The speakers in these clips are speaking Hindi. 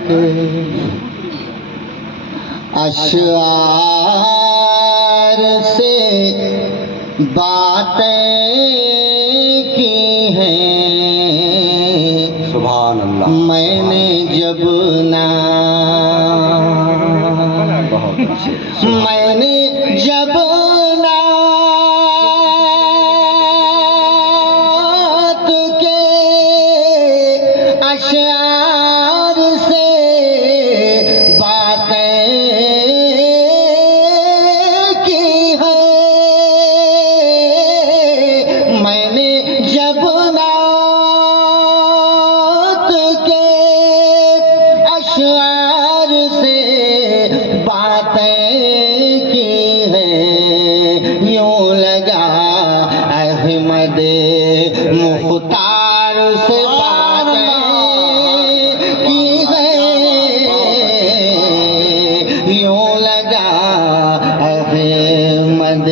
के अशआर से बातें की हैं। सुभान अल्लाह। मैंने जब बहुत अच्छे। मैंने जब नात के अशआर से बातें की हैं। मैंने जब नात के अशआर से बातें की हैं। यूं लगा अहमद मुख्तार से बातें की हैं। यूं लगा अहमद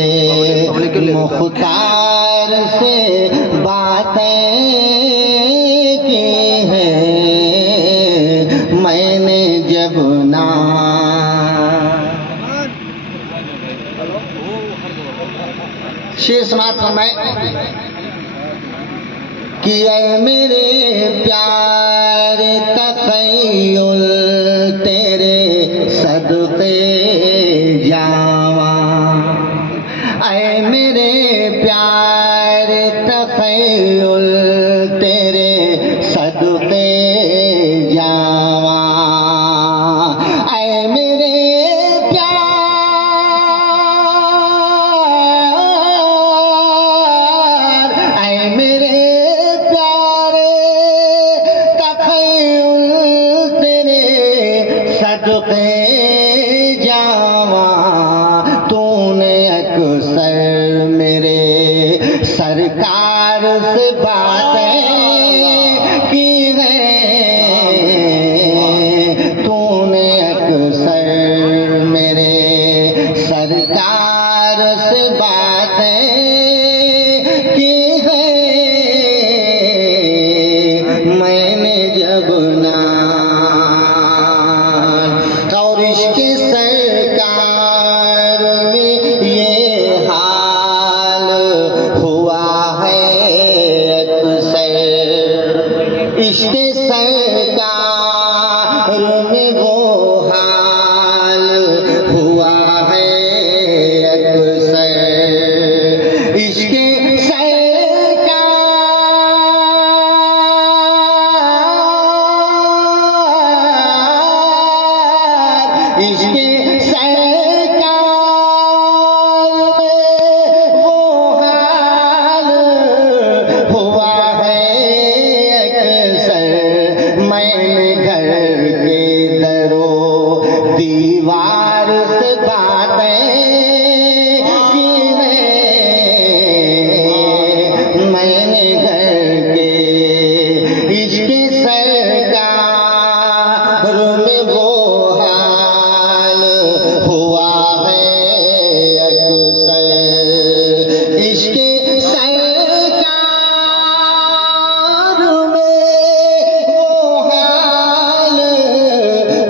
मुख्तार से बातें की हैं। मैंने जब ना शेर समाज समय कि ऐ मेरे प्यार तखय्युल तेरे सदके जावा। ऐ मेरे प्यार तखय्युल तेरे सदके जावा। ऐ मेरे मेरे प्यारे तखय्युल तेरे सदके जावा। तूने अक्सर मेरे सरकार से बातें की हैं। तूने अक्सर मेरे सरकार से बातें की हैं। मैंने जब ना और इसके सरकार में ये हाल हुआ है अक्सर। इसके सरकार में वो हाल हुआ है अक्सर। इसके इसके सरकार में वो हाल हुआ है अक्सर। मैंने घर के दरो दीवार से बातें की हैं। मैंने घर के इसके सरकार में वो हुआ है अक्सर। इसके सरकार में वो हाल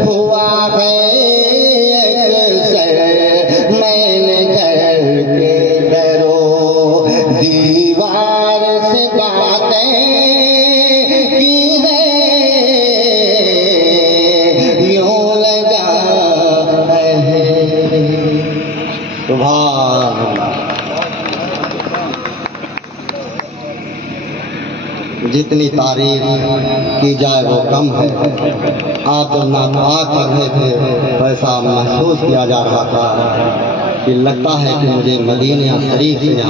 हुआ है अक्सर। मैंने घर के दरो दीवार से बातें की हैं। यूं लगा सुभान अल्लाह। जितनी तारीफ की जाए वो कम है। आप जब नातुआ कर रहे थे तो ऐसा महसूस किया जा रहा था कि लगता है कि मुझे मदीना शरीफ से